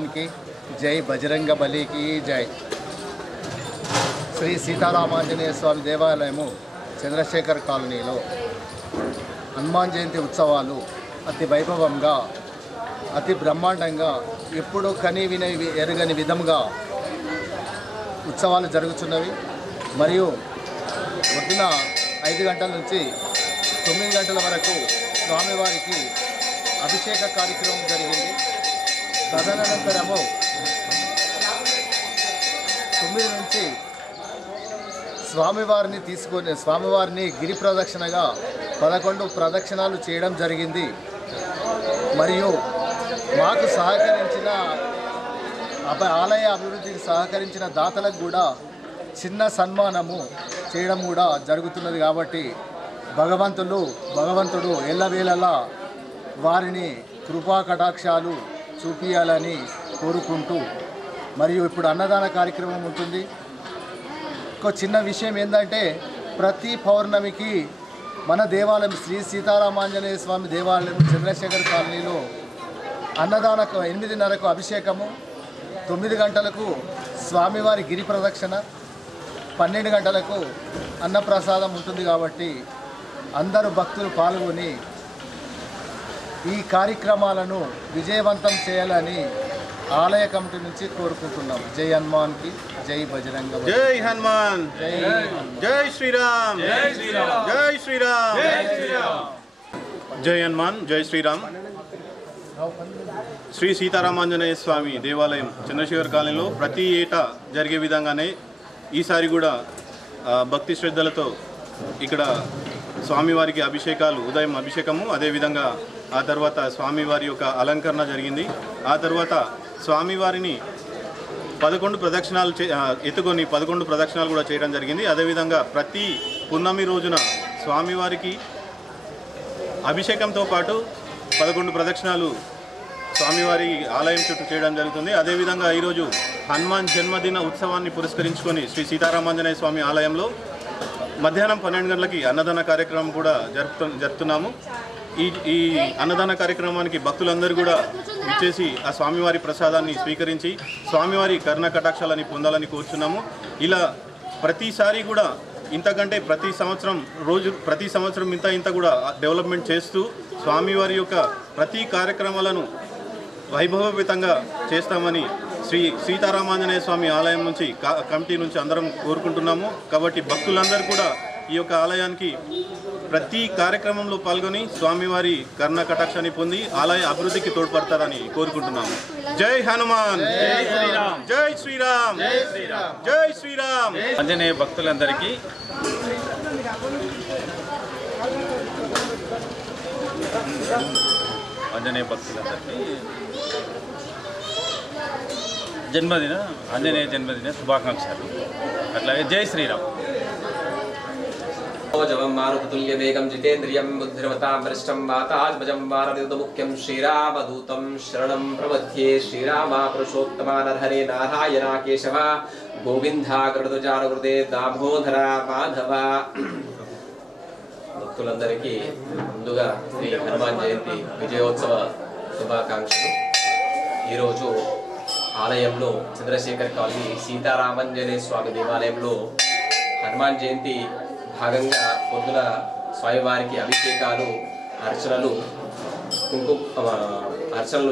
हनुमान की जय, बजरंग बली की जय। శ్రీ సీతారామాంజనేయ స్వామి దేవాలయము చంద్రశేఖర్ కాలనీలో హనుమాన్ జయంతి ఉత్సవాలు అతి వైభవంగా, అతి బ్రహ్మాండంగా, ఎప్పుడూ కని విని ఎరగని విధంగా ఉత్సవాలు జరుగుతున్నవి. మరియు పొద్దున 5 గంటల నుంచి 9 గంటల వరకు స్వామివారికి అభిషేక కార్యక్రమం జరిగింది. తదనంతరము 9 నుంచి స్వామివారిని గిరి ప్రదక్షిణగా 11 ప్రదక్షిణాలు చేయడం జరిగింది. మరియు మాకు సహకరించిన ఆలయ అభివృద్ధికి సహకరించిన దాతలకు కూడా చిన్న సన్మానము చేయడం కూడా జరుగుతున్నది. కాబట్టి భగవంతుడు ఎల్లవేళలా వారిని కృపా కటాక్షాలు చూపియాలని కోరుకుంటూ, మరియు ఇప్పుడు అన్నదాన కార్యక్రమం ఉంటుంది. ఒక చిన్న విషయం ఏంటంటే, ప్రతి పౌర్ణమికి మన దేవాలయం శ్రీ సీతారామాంజనేయ స్వామి దేవాలయం చంద్రశేఖర్ కాలనీలో అన్నదానకు 8:30కు అభిషేకము, 9 గంటలకు స్వామివారి గిరి ప్రదక్షిణ, 12 గంటలకు అన్నప్రసాదం ఉంటుంది. కాబట్టి అందరూ భక్తులు పాల్గొని ఈ కార్యక్రమాలను విజయవంతం చేయాలని ఆలయ కమిటీ నుంచి కోరుకుంటున్నాం. జై హనుమాన్ కి జై, బజరంగ బలి. జై హనుమాన్, జై శ్రీరామ్, జై శ్రీరామ్, జై శ్రీరామ్, జై శ్రీరామ్. జై హనుమాన్, జై శ్రీరామ్. శ్రీ సీతారామాంజనేయ స్వామి దేవాలయం చంద్రశేఖర్ కాలనీలో ప్రతి ఏటా జరిగే విధంగానే ఈసారి కూడా భక్తి శ్రద్ధలతో ఇక్కడ స్వామివారికి అభిషేకాలు, ఉదయం అభిషేకము, అదేవిధంగా ఆ తర్వాత స్వామివారి యొక్క అలంకరణ జరిగింది. ఆ తర్వాత స్వామివారిని 11 ప్రదక్షిణాలు ఎత్తుకొని 11 ప్రదక్షిణాలు కూడా చేయడం జరిగింది. అదేవిధంగా ప్రతి పున్నమి రోజున స్వామివారికి అభిషేకంతో పాటు 11 ప్రదక్షిణాలు స్వామివారి ఆలయం చుట్టూ చేయడం జరుగుతుంది. అదేవిధంగా ఈరోజు హనుమాన్ జన్మదిన ఉత్సవాన్ని పురస్కరించుకొని శ్రీ సీతారామాంజనేయ స్వామి ఆలయంలో మధ్యాహ్నం 12 గంటలకి అన్నదాన కార్యక్రమం కూడా జరుపుతున్నాము. ఈ అన్నదాన కార్యక్రమానికి భక్తులందరూ కూడా ఇచ్చేసి ఆ స్వామివారి ప్రసాదాన్ని స్వీకరించి స్వామివారి కరుణ కటాక్షాలని పొందాలని కోరుచున్నాము. ఇలా ప్రతిసారి కూడా ఇంతకంటే ప్రతి సంవత్సరం ఇంత కూడా డెవలప్మెంట్ చేస్తూ స్వామివారి యొక్క ప్రతి కార్యక్రమాలను వైభవపేతంగా చేస్తామని శ్రీ సీతారామాంజనేయ స్వామి ఆలయం నుంచి కమిటీ నుంచి అందరం కోరుకుంటున్నాము. కాబట్టి భక్తులందరూ కూడా ఈ యొక్క ఆలయానికి ప్రతి కార్యక్రమంలో పాల్గొని స్వామివారి కరుణ కటాక్షాన్ని పొంది ఆలయ అభివృద్ధికి తోడ్పడతారని కోరుకుంటున్నాము. జై హనుమాన్, జై శ్రీరామ్, జై శ్రీరామ్, జై శ్రీరామ్, జై శ్రీరామ్. ఆంజనేయ భక్తులందరికీ ఆంజనేయ జన్మదిన శుభాకాంక్షలు. అట్లాగే జై శ్రీరామ్. జవం మారుతుల్యవేగం జితేంద్రియం బుద్ధిర్మతాం వరిష్టం వాతాత్మజం వారవిదుముఖ్యం శ్రీరామదూతం శరణం ప్రపద్యే. శ్రీరామ పురుషోత్తమ నరహరే నారాయణ కేశవ గోవింద కృతజానకృతే దామోదర మాధవ. భక్తులందరికీ ముందుగా శ్రీ హనుమాన్ జయంతి విజయోత్సవ శుభాకాంక్షలు. ఈరోజు ఆలయంలో చంద్రశేఖర్ కాలనీ సీతారామాంజనేయ స్వామి దేవాలయంలో హనుమాన్ జయంతి భాగంగా పొద్దున స్వామివారికి అభిషేకాలు, అర్చనలు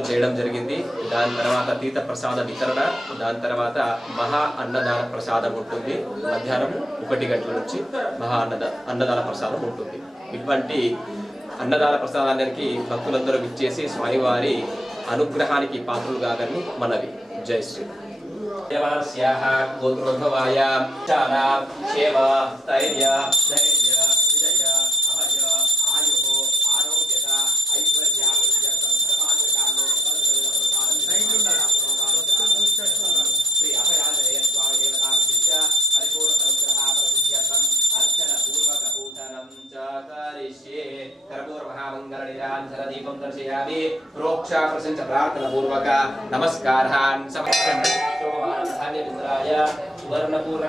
చేయడం జరిగింది. దాని తర్వాత తీర్థ ప్రసాద వితరణ, దాని తర్వాత మహా అన్నదాన ప్రసాదం ఉంటుంది. మధ్యాహ్నం 1 గంటల నుంచి మహా అన్నదాన ప్రసాదం ఉంటుంది. ఇటువంటి అన్నదాన ప్రసాదానికి భక్తులందరూ విచ్చేసి స్వామివారి అనుగ్రహానికి పాత్రలు కాగని మనవి. జై శ్రీ దేవాస్యాః గోత్రోద్భవాయ చారా క్షేమ స్థైర్య ధైర్య విజయ అభయ ఆయుః ఆరోగ్యత ఐశ్వర్య శ్రీ అభయాంజనేయ స్వామి దేవతాభ్యశ్చ పరిపూర్ణ అనుగ్రహ ప్రసిద్ధ్యర్థం అర్చన పూర్వక పూజనం చ కరిష్యే. కర్పూర మహామంగళ నిరాంజన దీపం దర్శయామి. ప్రోక్ష ప్రశంస ప్రార్థన పూర్వక నమస్కారాన్ సమర్పయామి. ధాన్య సువర్ణపూర్ణ